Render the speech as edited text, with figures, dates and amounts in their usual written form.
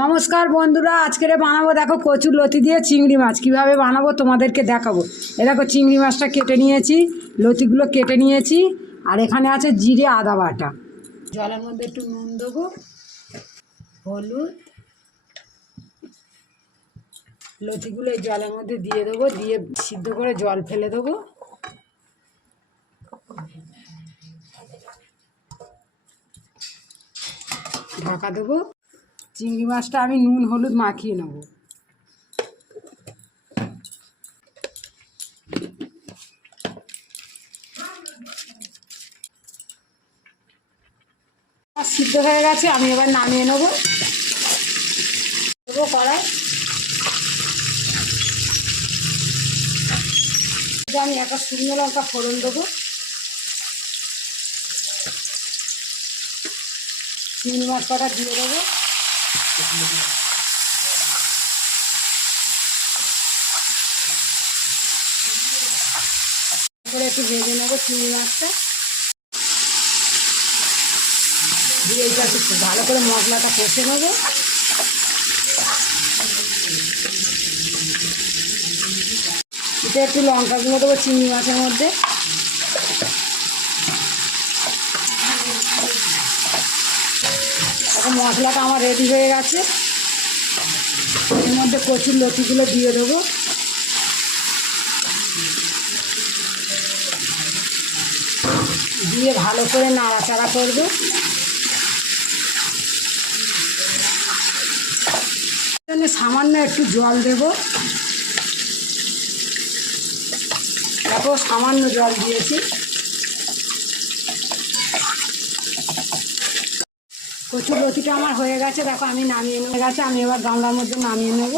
নমস্কার বন্ধুরা, আজকে বানাবো দেখো কচুর লতি দিয়ে চিংড়ি মাছ। কিভাবে বানাবো তোমাদেরকে দেখাবো। এ দেখো চিংড়ি মাছটা কেটে নিয়েছি, লতিগুলো কেটে নিয়েছি, আর এখানে আছে জিরে আদা বাটা। জলের মধ্যে একটু নুন দেবো, হলুদ, লতিগুলো এই জলের মধ্যে দিয়ে দেবো, দিয়ে সিদ্ধ করে জল ফেলে দেবো। ঢাকা দেবো। চিংড়ি মাছটা আমি নুন হলুদ মাখিয়ে নেবো। সিদ্ধ হয়ে গেছে, আমি এবার নামিয়ে নেবো। দেবো কড়াই, আমি একটা শুকনো লঙ্কা ফোড়ন দেবো, চিংড়ি মাছ কটা দিয়ে দেবো, করে একটু ভেজে নেবো চিংড়ি মাছটা দিয়ে। এইটা একটু ভালো করে মশলাটা কষে নেবো। এটা একটু লঙ্কা গুঁড়ো দেবো চিংড়ি মাছের মধ্যে। এখন মশলাটা আমার রেডি হয়ে গেছে। এর মধ্যে কচুর লতিগুলো দিয়ে দেবো, দিয়ে ভালো করে নাড়াচাড়া করবো। সামান্য একটু জল দেবো, দেখো সামান্য জল দিয়েছি। কচুর লতিটা আমার হয়ে গেছে, দেখো আমি নামিয়ে নিয়ে গেছে। আমি এবার গামলার মধ্যে নামিয়ে নেব।